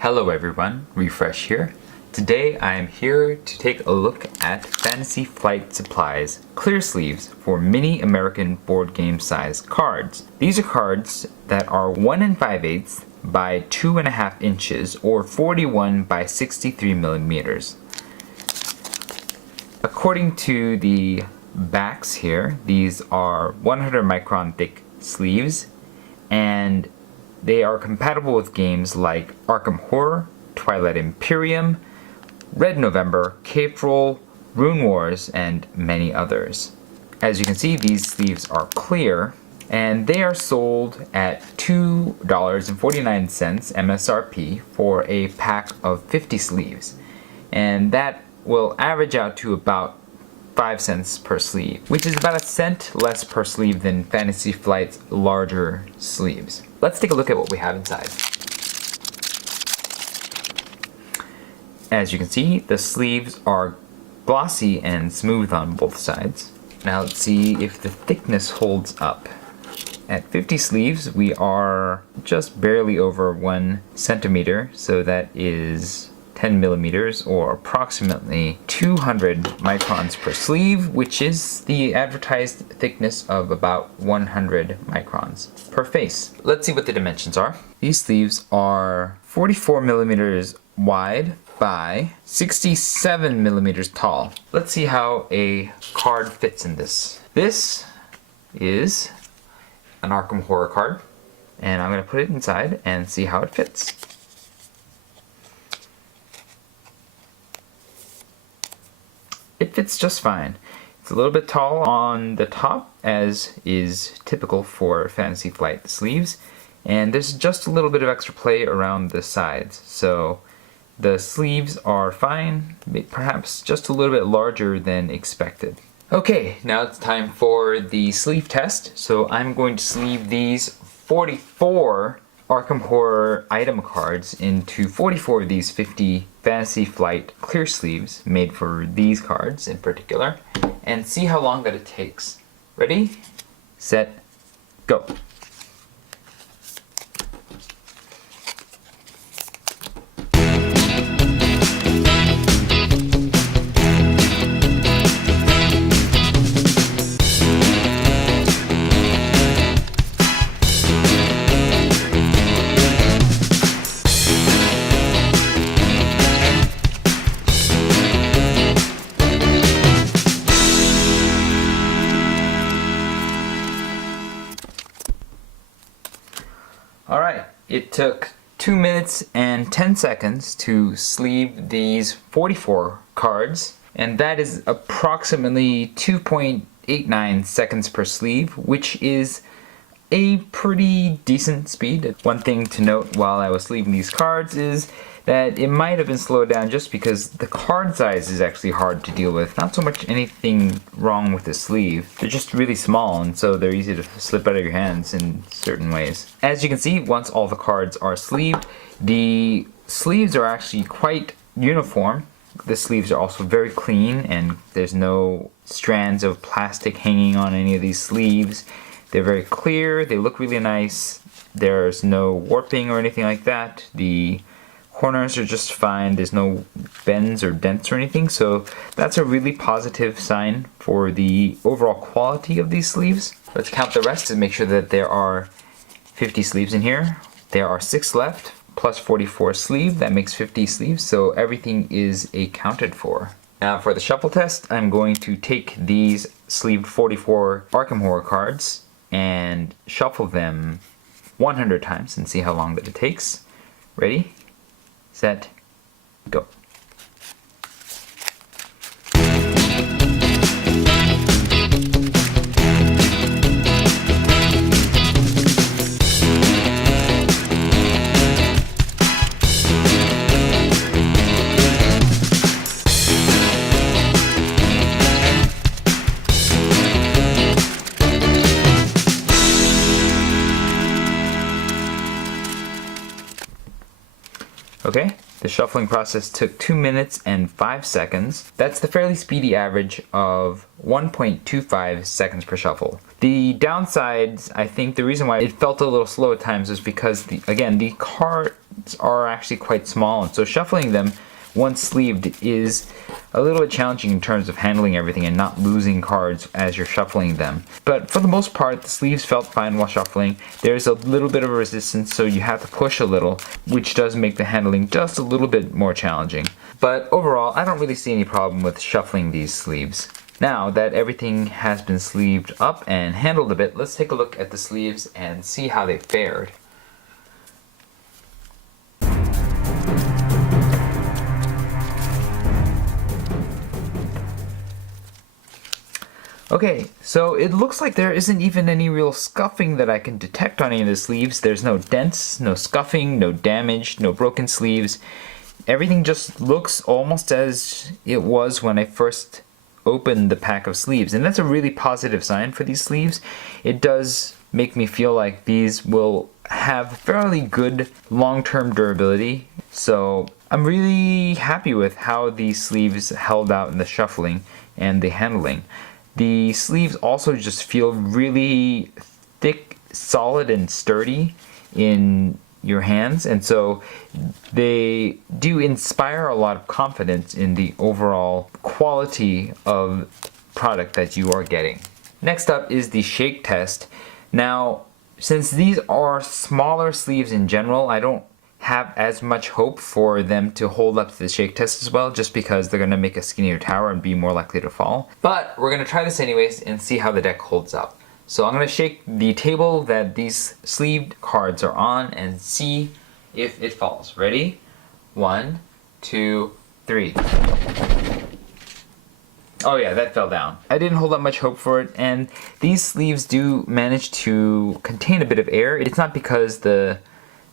Hello everyone, Refresh here. Today I am here to take a look at Fantasy Flight Supply's clear sleeves for mini American board game size cards. These are cards that are 1 5/8 by 2.5 inches or 41 by 63 millimeters. According to the backs here, these are 100 micron thick sleeves, and they are compatible with games like Arkham Horror, Twilight Imperium, Red November, Cape Roll, Rune Wars, and many others. As you can see, these sleeves are clear, and they are sold at $2.49 MSRP for a pack of 50 sleeves, and that will average out to about 5 cents per sleeve, which is about a cent less per sleeve than Fantasy Flight's larger sleeves. Let's take a look at what we have inside. As you can see, the sleeves are glossy and smooth on both sides. Now let's see if the thickness holds up. At 50 sleeves, we are just barely over 1 centimeter, so that is 10 millimeters, or approximately 200 microns per sleeve, which is the advertised thickness of about 100 microns per face. Let's see what the dimensions are. These sleeves are 44 millimeters wide by 67 millimeters tall. Let's see how a card fits in this. This is an Arkham Horror card, and I'm going to put it inside and see how it fits. It fits just fine. It's a little bit tall on the top, as is typical for Fantasy Flight sleeves, and there's just a little bit of extra play around the sides. So the sleeves are fine, perhaps just a little bit larger than expected. Okay, now it's time for the sleeve test. So I'm going to sleeve these 44 Arkham Horror item cards into 44 of these 50 Fantasy Flight clear sleeves made for these cards in particular, and see how long that it takes. Ready, set, go. Alright, it took 2 minutes and 10 seconds to sleeve these 44 cards, and that is approximately 2.89 seconds per sleeve, which is a pretty decent speed. One thing to note while I was sleeving these cards is that it might have been slowed down just because the card size is actually hard to deal with. Not so much anything wrong with the sleeve. They're just really small, and so they're easy to slip out of your hands in certain ways. As you can see, once all the cards are sleeved, the sleeves are actually quite uniform. The sleeves are also very clean, and there's no strands of plastic hanging on any of these sleeves. They're very clear, they look really nice. There's no warping or anything like that. The corners are just fine. There's no bends or dents or anything, so that's a really positive sign for the overall quality of these sleeves. Let's count the rest to make sure that there are 50 sleeves in here. There are 6 left, plus 44 sleeve. That makes 50 sleeves, so everything is accounted for. Now for the shuffle test, I'm going to take these sleeved 44 Arkham Horror cards and shuffle them 100 times and see how long that it takes. Ready? Set, go. Okay, the shuffling process took 2 minutes and 5 seconds. That's the fairly speedy average of 1.25 seconds per shuffle. The downsides, I think the reason why it felt a little slow at times is because, again, the cards are actually quite small, and so shuffling them once sleeved is a little bit challenging in terms of handling everything and not losing cards as you're shuffling them. But for the most part, the sleeves felt fine while shuffling. There's a little bit of resistance, so you have to push a little, which does make the handling just a little bit more challenging. But overall, I don't really see any problem with shuffling these sleeves. Now that everything has been sleeved up and handled a bit, let's take a look at the sleeves and see how they fared. Okay, so it looks like there isn't even any real scuffing that I can detect on any of the sleeves. There's no dents, no scuffing, no damage, no broken sleeves. Everything just looks almost as it was when I first opened the pack of sleeves, and that's a really positive sign for these sleeves. It does make me feel like these will have fairly good long-term durability, so I'm really happy with how these sleeves held out in the shuffling and the handling. The sleeves also just feel really thick, solid, and sturdy in your hands, and so they do inspire a lot of confidence in the overall quality of product that you are getting. Next up is the shake test. Now, since these are smaller sleeves in general, I don't have as much hope for them to hold up to the shake test as well, just because they're going to make a skinnier tower and be more likely to fall. But we're going to try this anyways and see how the deck holds up. So I'm going to shake the table that these sleeved cards are on and see if it falls. Ready? 1, 2, 3. Oh yeah, that fell down. I didn't hold up much hope for it, and these sleeves do manage to contain a bit of air. It's not because the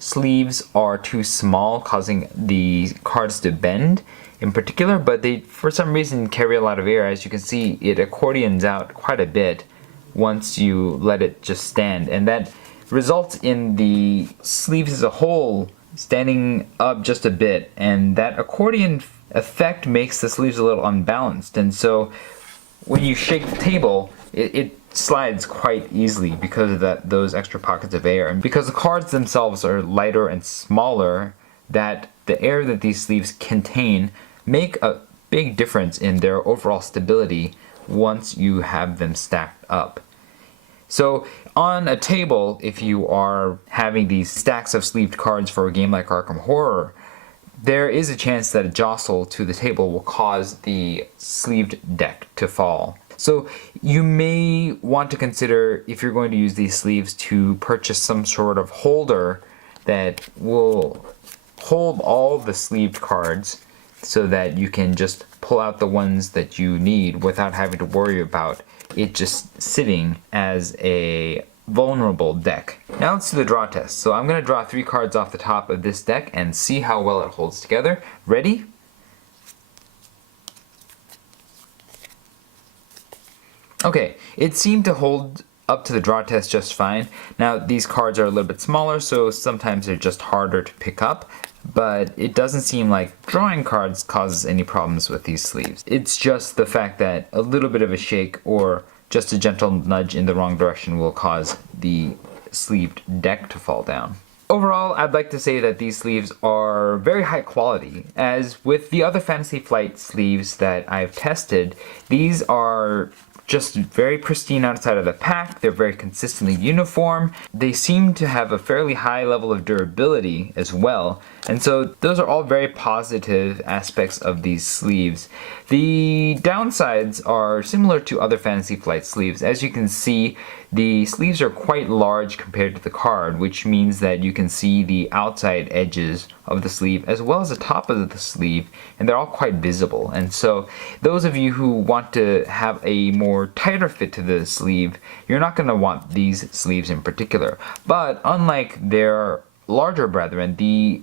sleeves are too small, causing the cards to bend in particular, but they, for some reason, carry a lot of air. As you can see, it accordions out quite a bit once you let it just stand, and that results in the sleeves as a whole standing up just a bit, and that accordion effect makes the sleeves a little unbalanced, and so when you shake the table, it slides quite easily because of those extra pockets of air. And because the cards themselves are lighter and smaller, that the air that these sleeves contain make a big difference in their overall stability once you have them stacked up. So on a table, if you are having these stacks of sleeved cards for a game like Arkham Horror, there is a chance that a jostle to the table will cause the sleeved deck to fall. So you may want to consider, if you're going to use these sleeves, to purchase some sort of holder that will hold all the sleeved cards so that you can just pull out the ones that you need without having to worry about it just sitting as a vulnerable deck. Now let's do the draw test. So I'm going to draw 3 cards off the top of this deck and see how well it holds together. Ready? Okay, it seemed to hold up to the draw test just fine. Now these cards are a little bit smaller, so sometimes they're just harder to pick up, but it doesn't seem like drawing cards causes any problems with these sleeves. It's just the fact that a little bit of a shake or just a gentle nudge in the wrong direction will cause the sleeved deck to fall down. Overall, I'd like to say that these sleeves are very high quality. As with the other Fantasy Flight sleeves that I've tested, these are just very pristine outside of the pack. They're very consistently uniform. They seem to have a fairly high level of durability as well. And so those are all very positive aspects of these sleeves. The downsides are similar to other Fantasy Flight sleeves. As you can see, the sleeves are quite large compared to the card, which means that you can see the outside edges of the sleeve as well as the top of the sleeve, and they're all quite visible. And so those of you who want to have a more tighter fit to the sleeve, you're not going to want these sleeves in particular. But unlike their larger brethren, the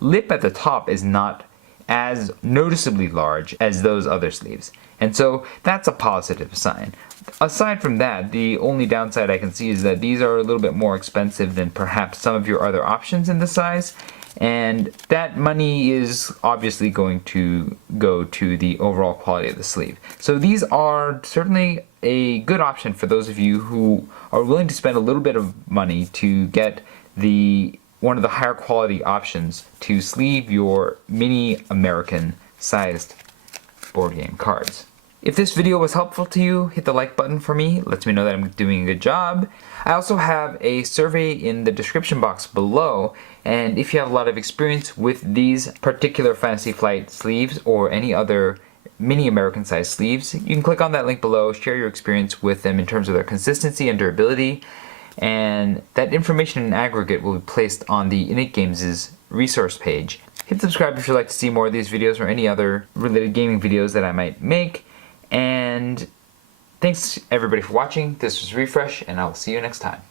lip at the top is not as noticeably large as those other sleeves, and so that's a positive sign. Aside from that, the only downside I can see is that these are a little bit more expensive than perhaps some of your other options in the size, and that money is obviously going to go to the overall quality of the sleeve. So these are certainly a good option for those of you who are willing to spend a little bit of money to get the one of the higher quality options to sleeve your mini American sized board game cards. If this video was helpful to you, hit the like button for me. It lets me know that I'm doing a good job. I also have a survey in the description box below, and if you have a lot of experience with these particular Fantasy Flight sleeves or any other mini American sized sleeves, you can click on that link below, share your experience with them in terms of their consistency and durability, and that information in aggregate will be placed on the Innate Games' resource page. Hit subscribe if you'd like to see more of these videos or any other related gaming videos that I might make. And thanks everybody for watching. This was Refresh, and I'll see you next time.